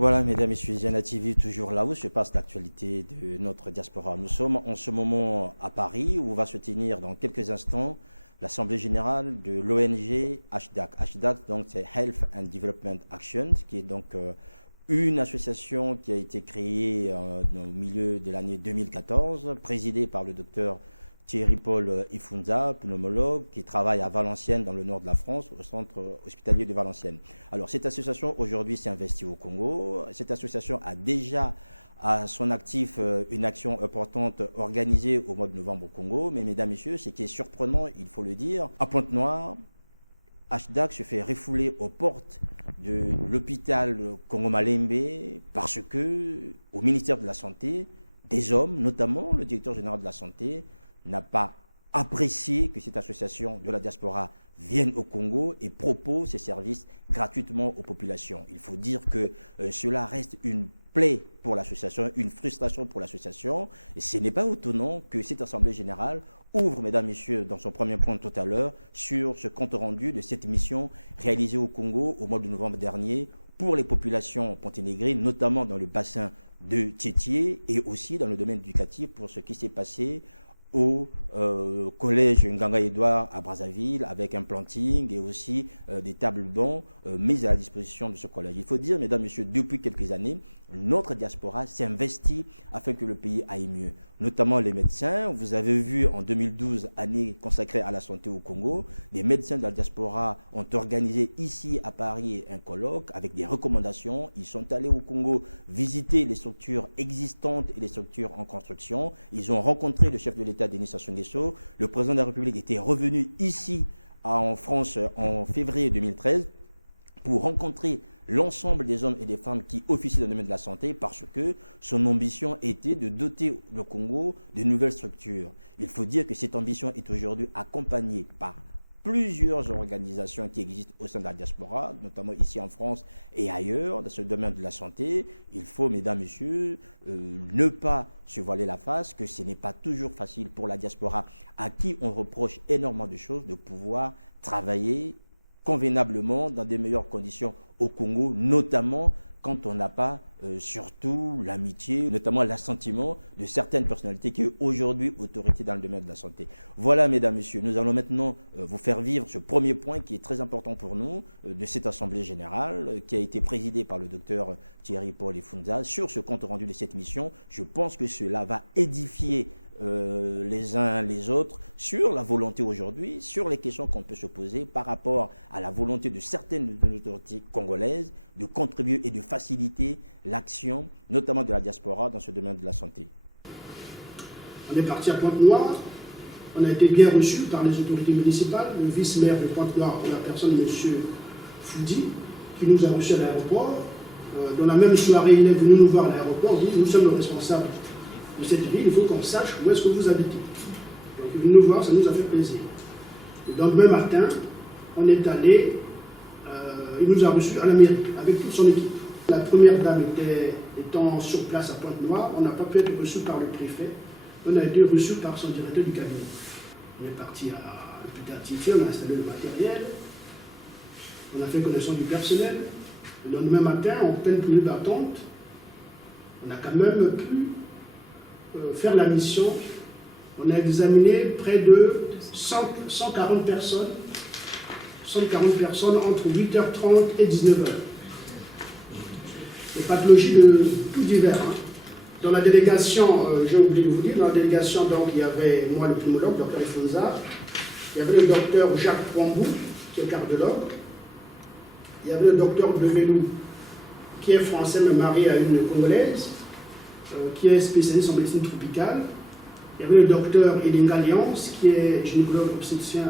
Voilà, mesdames, messieurs, Ziana TV, toujours là où se passe l'actualité de notre diaspora. Nous sommes en ce moment à Paris, où va se tenir dans quelques instants l'Assemblée générale de l'ONG HDAC. HDAC, donc, c'est Health and Development Action, qui est donc une association qui a été créée au milieu de l'année 2014, présidée par le docteur Thierry-Paul Ifunza, pneumologue, qui travaille à Valenciennes, dans le nord de la France, au centre hospitalier de Valenciennes. Alors, cette association, aujourd'hui, s'est investie au Congo. Cette association a déjà à son actif une action importante organisée au mois de novembre au Congo. Mais, mesdames, messieurs, ce qui est surprenant, il faut le dire, à Pointe-Noire, HDAC se fait refouler aux portes de l'hôpital Congo-Malembe parce que, au ministère de la Santé, des hommes, notamment le directeur général de la Santé, n'a pas apprécié que cette association de la diaspora vienne au Congo et propose ses services gratuitement aux populations. Il faut dire que cela reste une plaie pour l'association, une frustration pour l'association. Et ce n'est pas étonnant que cette Assemblée générale ouvre, mesdames, messieurs, dans son premier point tout à l'heure, sur ce compte rendu de cette mission réalisée au Congo au mois de novembre dernier pour les populations ponténégrines, notamment dans le bassin de Tiétié et aussi dans le domaine éducatif pour ce qui s'est passé au collège Nganga-Edouard à Brazzaville avec un planting et aussi des tables bancs mises à la disposition de ce collège. Il faut dire, mesdames, messieurs, depuis quelques années, notre diaspora s'investit afin que le pays aille mieux, notamment les médecins. Vous avez vu en 2012, année consacrée à la santé au Congo, des médecins de la diaspora ont organisé ici à Paris un colloque avec des recommandations. Ils sont allés au Congo visiter les structures existantes et les structures en construction. Ils ont rencontré le chef de l'État, Denis Sassou Nguesso. Le président de la République était revenu ici en France en février 2013 pour rencontrer l'ensemble des hommes et des femmes qui officient dans le domaine de la santé parce que son ambition était de doter le Congo de nouvelles structures. Il faut dire que cette ambition est aujourd'hui accompagnée par plusieurs organisations qui existent au sein de la diaspora, notamment ici en France et ailleurs, dans ce domaine de la santé. Il faut, mesdames, messieurs, ne pas se voiler la face, que ce n'est pas toujours facile pour la diaspora, à qui on reproche énormément de choses, de pouvoir travailler convenablement dans des meilleures conditions au Congo, notamment quand on n'a pas surtout l'amitié, notamment l'assentiment de certaines personnalités qui sont aujourd'hui autorités dans le domaine de la santé. Voilà, mesdames, messieurs, nous allons maintenant vous faire vivre ce premier point qui est très important pour nous de cette Assemblée générale qui a été présidée par le docteur Thierry-Paul Ifunza sur ce compte rendu de cette mission. Je pense que cela va édifier les uns les autres sur la volonté aujourd'hui, sur les questions qu'on peut se poser par rapport à la volonté de certaines de nos autorités congolaises de contribuer et de faciliter l'action, notamment de la diaspora dans ce domaine de la santé. On est parti à Pointe-Noire, on a été bien reçu par les autorités municipales, le vice-maire de Pointe-Noire, la personne de M. Foudi, qui nous a reçus à l'aéroport. Dans la même soirée, il est venu nous voir à l'aéroport, il dit nous sommes le responsable de cette ville, il faut qu'on sache où est-ce que vous habitez. Donc, il est venu nous voir, ça nous a fait plaisir. Et donc, le même matin, on est allé, il nous a reçus à la mairie, avec toute son équipe. La première dame étant sur place à Pointe-Noire, on n'a pas pu être reçu par le préfet, on a été reçu par son directeur du cabinet. On est parti à l'hôpital Tiffy, on a installé le matériel, on a fait connaissance du personnel. Le lendemain matin, en pleine période d'attente, on a quand même pu faire la mission. On a examiné près de 140 personnes entre 8h30 et 19h. Des pathologies de tout divers. Hein. Dans la délégation, j'ai oublié de vous dire, dans la délégation, donc, il y avait moi, le pneumologue, docteur Ifunza, il y avait le docteur Jacques Pouambou, qui est cardiologue, il y avait le docteur Blevelou, qui est français, mais marié à une Congolaise, qui est spécialiste en médecine tropicale. Il y avait le docteur Elinga Lyons, qui est gynécologue obstétricien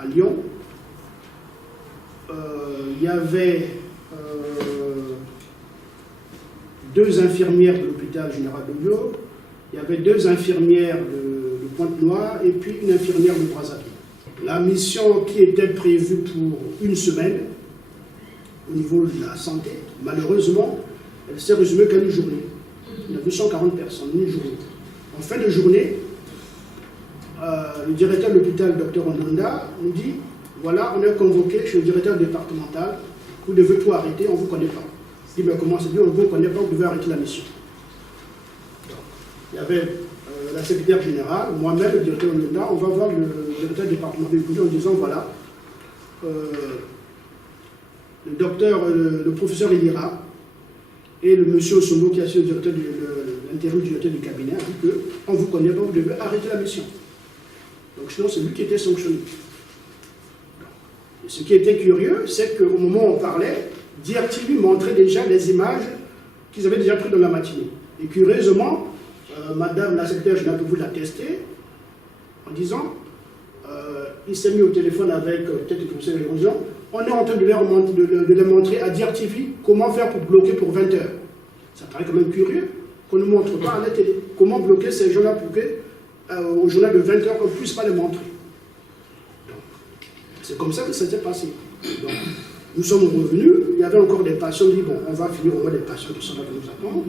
à Lyon. Il y avait deux infirmières de l'hôpital général de Lyon, il y avait deux infirmières de Pointe-Noire et puis une infirmière de Brazzaville. La mission qui était prévue pour une semaine au niveau de la santé, malheureusement, elle s'est résumée qu'à une journée. On a vu 140 personnes, une journée. En fin de journée, le directeur de l'hôpital, Dr Ondanda, nous dit voilà, on est convoqué chez le directeur départemental, vous devez tout arrêter, on ne vous connaît pas. Il dit, mais comment c'est dit, on ne connaît pas, vous devez arrêter la mission. Il y avait la secrétaire générale, moi-même, le directeur de l'État, on va voir le directeur du département de l'économie en disant, voilà, le professeur Elira et le monsieur Osomo, qui est le directeur l'intérim directeur du cabinet, a dit qu'on ne vous connaît pas, vous devez arrêter la mission. Donc sinon, c'est lui qui était sanctionné. Ce qui était curieux, c'est qu'au moment où on parlait, DirecTV montrait déjà des images qu'ils avaient déjà prises dans la matinée. Et curieusement, madame la secrétaire générale que vous l'attestez, en disant, il s'est mis au téléphone avec peut-être le conseil de l'érosion, on est en train de leur montrer à DirecTV comment faire pour bloquer pour 20 heures. Ça paraît quand même curieux qu'on ne montre pas à la télé. Comment bloquer ces gens-là pour qu'au journal de 20 heures, qu'on ne puisse pas les montrer. C'est comme ça que ça s'est passé. Donc, nous sommes revenus, il y avait encore des patients qui disent, bon, on va finir au moins des patients qui sont là pour nous attendre.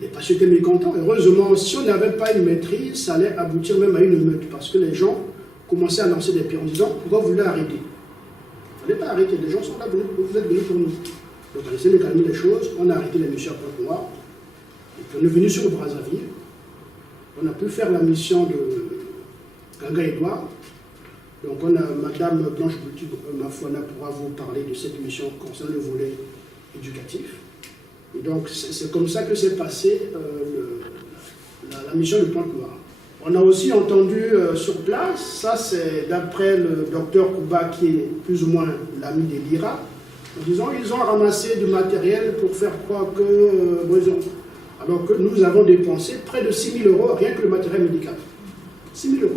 Les patients étaient mécontents. Heureusement, si on n'avait pas une maîtrise, ça allait aboutir même à une émeute, parce que les gens commençaient à lancer des pierres en disant, pourquoi vous voulez arrêter? Il ne fallait pas arrêter, les gens sont là, vous êtes venus pour nous. Donc on a essayé de calmer les choses, on a arrêté les missions à Pointe-Noire, et puis on est venu sur le Brazzaville, on a pu faire la mission de Gaga-Edouard. Donc on a Madame Blanche Boutique, Mafouana pourra vous parler de cette mission concernant le volet éducatif. Et donc c'est comme ça que s'est passée la mission de Pointe-Noire. On a aussi entendu sur place, ça c'est d'après le docteur Kouba qui est plus ou moins l'ami des Lira, en disant ils ont ramassé du matériel pour faire croire que... alors que nous avons dépensé près de 6 000 € rien que le matériel médical. 6 000 €.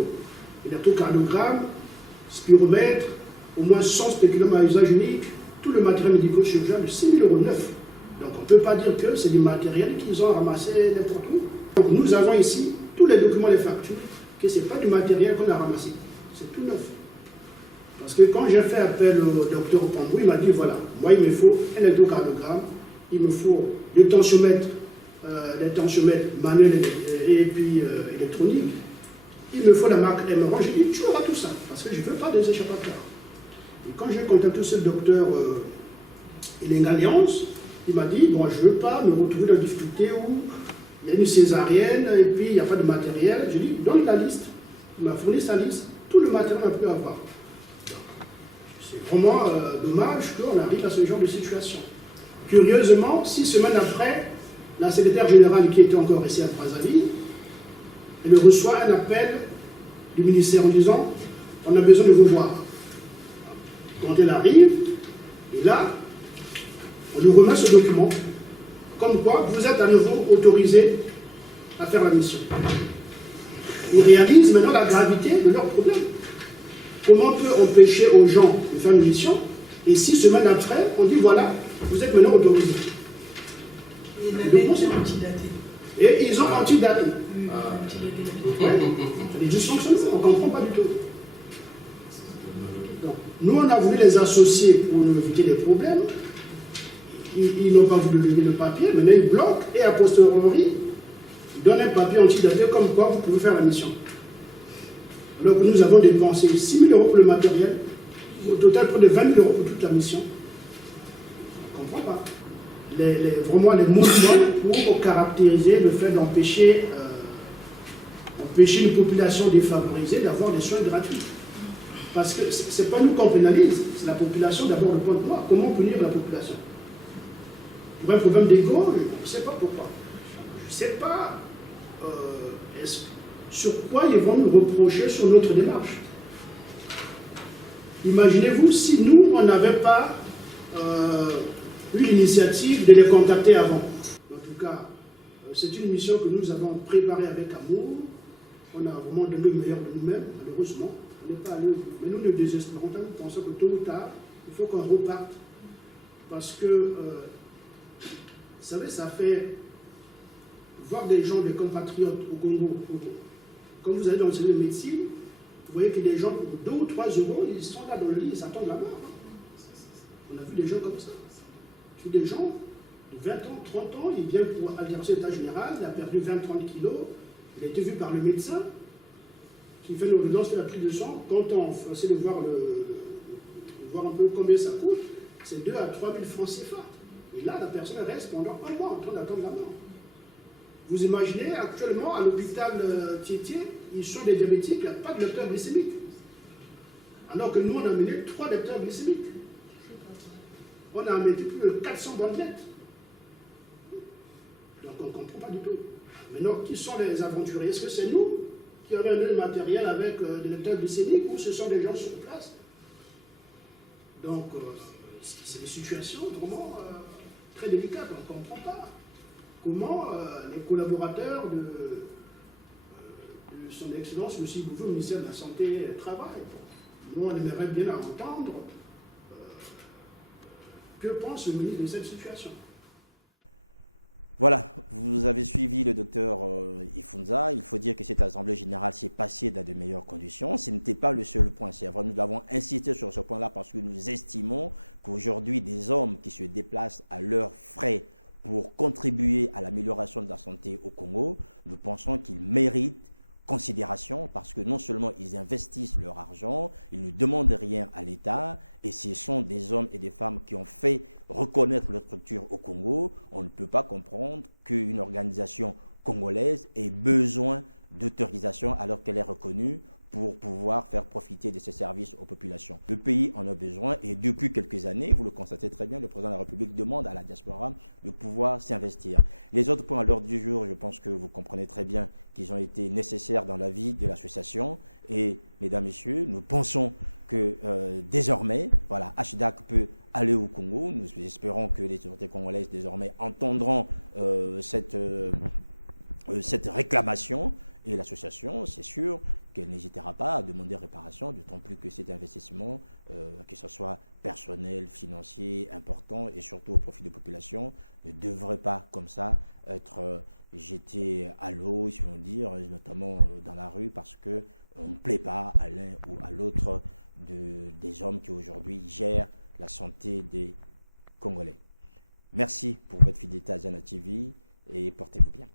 Électrocardiogramme, spiromètre, au moins 100 spéculums à usage unique, tout le matériel médico-chirurgical de 6 000 € neuf. Donc on ne peut pas dire que c'est du matériel qu'ils ont ramassé n'importe où. Donc nous avons ici tous les documents, les factures, que ce n'est pas du matériel qu'on a ramassé, c'est tout neuf. Parce que quand j'ai fait appel au docteur Pambou, il m'a dit voilà, moi il me faut un électrocardiogramme, il me faut des tensiomètres manuels et puis électroniques, il me faut la marque Emerald. J'ai dit tu auras tout ça, parce que je ne veux pas des échappatoires. Et quand j'ai contacté ce docteur Elengalliance, il m'a dit bon, je ne veux pas me retrouver dans la difficulté où il y a une césarienne et puis il n'y a pas de matériel. Je lui ai dit donne la liste. Il m'a fourni sa liste, tout le matériel qu'on a pu avoir. C'est vraiment dommage qu'on arrive à ce genre de situation. Curieusement, 6 semaines après, la secrétaire générale qui était encore ici à Brazzaville, elle reçoit un appel du ministère en disant on a besoin de vous voir. Quand elle arrive, et là, on lui remet ce document, comme quoi vous êtes à nouveau autorisé à faire la mission. Ils réalisent maintenant la gravité de leur problème. Comment on peut empêcher aux gens de faire une mission, et 6 semaines après, on dit voilà, vous êtes maintenant autorisé. Et la date est antidatée. Et ils ont antidaté. Antidaté. Les dysfonctionnements, on ne comprend pas du tout. Donc, nous, on a voulu les associer pour nous éviter les problèmes. Ils n'ont pas voulu lever le papier, maintenant ils bloquent et a posteriori, ils donnent un papier antidaté comme quoi vous pouvez faire la mission. Donc nous avons dépensé 6 000 € pour le matériel, au total près de 20 000 € pour toute la mission. On ne comprend pas. Vraiment les mouvements pour caractériser le fait d'empêcher une population défavorisée d'avoir des soins gratuits. Parce que ce n'est pas nous qu'on pénalise, c'est la population d'abord de Pointe-Noire. Comment punir la population? Pour un problème d'ego, je ne sais pas pourquoi. Je ne sais pas sur quoi ils vont nous reprocher sur notre démarche. Imaginez-vous si nous, on n'avait pas eu l'initiative de les contacter avant. En tout cas, c'est une mission que nous avons préparée avec amour. On a vraiment donné le meilleur de nous-mêmes, malheureusement. On n'est pas allé, mais nous ne désespérons pas, nous pensons que tôt ou tard, il faut qu'on reparte. Parce que, vous savez, ça fait voir des gens, des compatriotes au Congo. Quand vous allez dans le service de médecine, vous voyez que des gens, pour 2 ou 3 €, ils sont là dans le lit, ils attendent la mort. On a vu des gens comme ça. Tous des gens de 20 ans, 30 ans, il vient pour altération d'état général, il a perdu 20-30 kilos, il a été vu par le médecin, qui fait une ordonnance, fait la prise de sang. Quand on essaie de voir un peu combien ça coûte, c'est 2 à 3 000 francs CFA. Et là, la personne reste pendant un mois en train d'attendre la mort. Vous imaginez, actuellement, à l'hôpital Tiétié, ils sont des diabétiques, il n'y a pas de lecteur glycémique. Alors que nous, on a amené 3 lecteurs glycémiques. On a amené plus de 400 bandelettes. Donc on ne comprend pas du tout. Maintenant, qui sont les aventuriers? Est-ce que c'est nous qui avons amené le matériel avec des lecteurs glycémiques ou ce sont des gens sur place? Donc, c'est des situations vraiment très délicates. On ne comprend pas comment les collaborateurs de son Excellence, M. Bouvou, le ministère de la Santé, travaillent. Nous, on aimerait bien entendre que pense le ministre de cette situation. Voilà, vous avez suivi le docteur Ifunza. Il faut dire que cette Assemblée générale s'est passée dans de meilleures conditions. Ce n'était pas le seul point. C'est vrai, nous avons insisté sur ce point-là parce que nous estimons qu'aujourd'hui, des hommes qui se déplacent à leurs frais pour contribuer à l'amélioration de la santé au Congo, nous pensons qu'ils méritent considération parce que non seulement ils investissent leur argent, ils ne demandent rien à l'État et ce sont des hommes et des femmes qui ont fait reconnaître leur structure au Congo. On ne peut pas comprendre qu'une organisation congolaise ait besoin d'autorisation alors qu'elle est reconnue pour pouvoir faire profiter de ces services aux populations. Le pays en a besoin et depuis quelques années, vous le constatez très bien, le président de la République demande à la diaspora de pouvoir s'investir. Les autres points à l'ordre du jour, je pense que vous comprenez très bien qu'ils ont été nécessaires dans la vie de l'association et, mesdames, messieurs, nous pensons que désormais, voilà, HDAC peut aller au Congo. Nous espérons que les autorités congolaises désormais entendront cette réclamation. Et l'association, c'est sûr qu'elle n'hésitera pas à demander réparation, d'autant plus que cet investissement, que ce soit personnel, financier, important et surtout au profit des populations, ne devrait pas comme ça être jeté à l'eau, si on veut dire, notamment dans la rue, parce qu'on ne plaît pas à l'un ou à l'autre des hommes qui aujourd'hui gèrent la santé des Congolais. Merci pour votre fidélité à Zana TV et portez-vous bien.